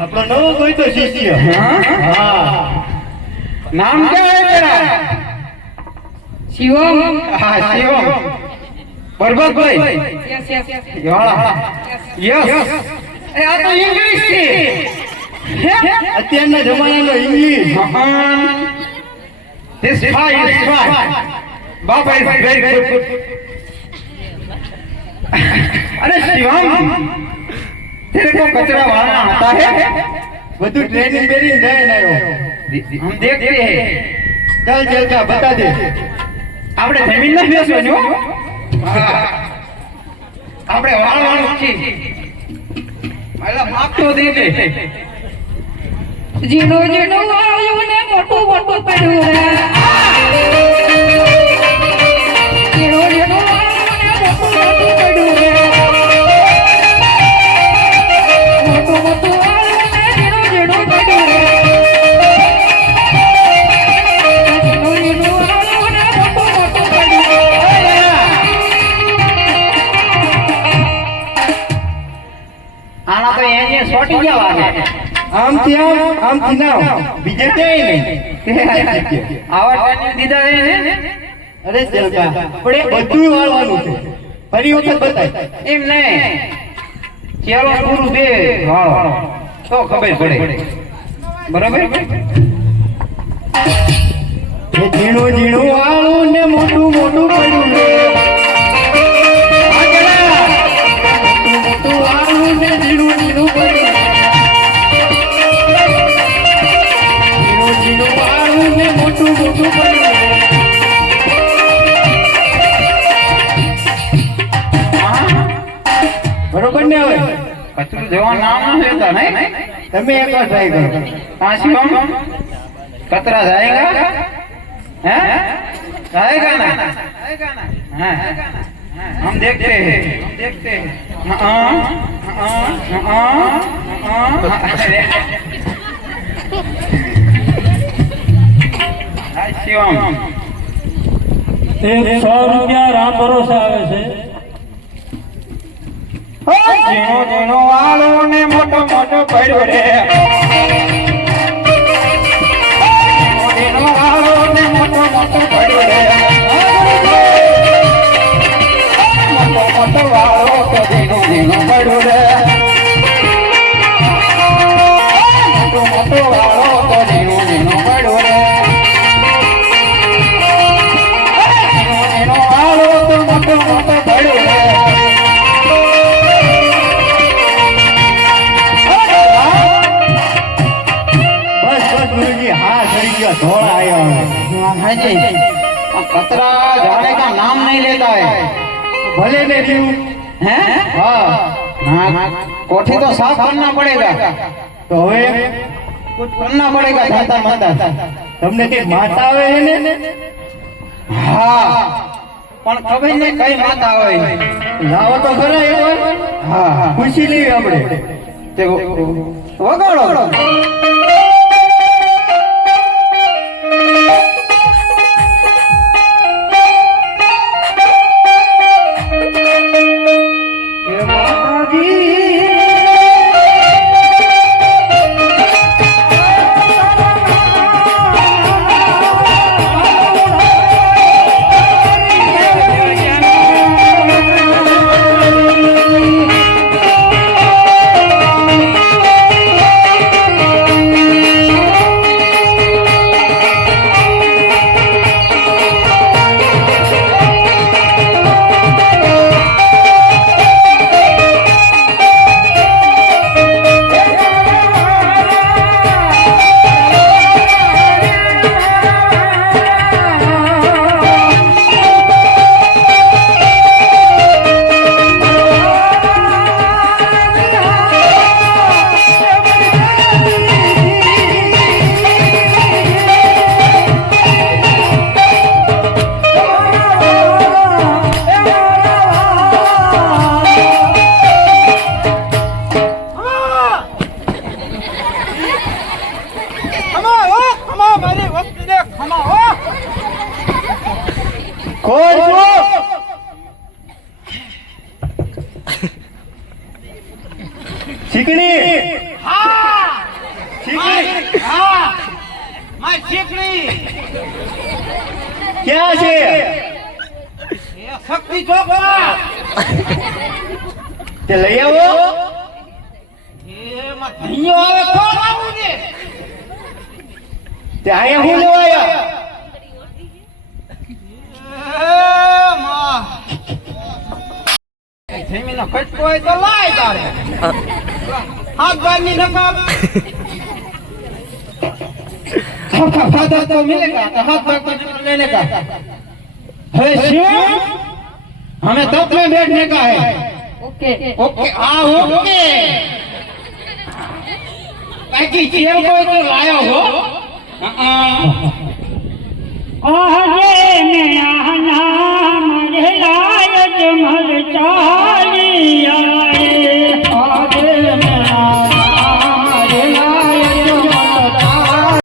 આપણો નવો કોઈ તો શિષ્ય હા નામ क्या है तेरा शिवम हाँ शिवम बरबत भाई यस यस यस यस ए आ तो इंग्लिश की અત્યારના જમાનાનો ઇંગ્લિશ this fine बाबा is very good अरे शिवम तेरे को कचरा वाला आता है બધું ટ્રેનિંગ બેરિંગ જાય ને हम देखते हैं ચાલ ચાલ બતા દે આપણે જમીન ના બેસવાનું આપણે વાળવાનું છે માલા માપ તો દે દે જીનો જીનો વાળ્યું ને મોટું મોટું પડ્યું રે જીનો જીનો વાળ્યું ને મોટું મોટું પડ્યું રે મોટું મોટું વાળ્યું ને જીનો જીનો પડ્યું રે જીનો જીનો વાળ્યું ને મોટું મોટું પડ્યું રે આના તો એને સોટી ગયા લાગે આમથી ના બીજે ક્યાંય નહીં આવા ટાઈમ દીધા હે ને અરે ચલકા આપણે બધું વાળવાનું છે ફરી વખત બતાય એમ નહીં ચાલો પૂરું દે વાળો તો ખબર પડે બરાબર એ ઝીણું ઝીણું વાળું ને મોટું મોટું પડ્યું રે મોટું વાળું ને ઝીણું ઝીણું પડ્યું ઝીણું વાળું ને મોટું મોટું પડ્યું બરોબર ને હવે કચરું જવા નામ ના લેતા નહીં તમે એકવાર ટ્રાય કરો पांचवी हम कतरा जाएगा हैं जाएगा ना हैं हम देखते हैं शिवम 100 રૂપિયા રામ ભરોસે આવે છે ઝીણો ઝીણો વાળો ને મોટો મોટો પડ્યો રે ઝીણો વાળો ને મોટો મોટો પડ્યો રે મોટો મોટો વાળો તો ઝીણો ઝીણો પડ્યો રે મોટો મોટો વાળો તો ઝીણો ઝીણો પડ્યો રે ઝીણો વાળો તો મોટો મોટો પડ્યો રે धोड़ा आया है जी कतरा जाने का नाम नहीं लेता है भले ने क्यों हैं हाँ कोठी तो साफ करना पड़ेगा तो હવે कुछ करना पड़ेगा जाता मंदा તમને કે માતા આવે છે ને हाँ પણ ખબર ને કઈ માતા હોય લાવો તો ખરા એકવાર હા ખુશી લેવી આપણે તે વગાડો શીકણી હા શીકણી હા મારી શીકણી ક્યાં છે એ શક્તિ ચોકમાં તે લઈ આવો એમાં ધૈયો આવે કોણ આવું ને તે અહીંયા હું લેવાયા જમીનો કટકો હોય તો લાય તારે હાથ બારની નકામ ફાધર તો મિલેગા તો હાથ बार को लेने का है शिव हमें तब में बैठने का है ઓકે ओके हाँ ओके बाकी चेयर को तो लाया हो આજે મેળાના મરલાય જ મરચા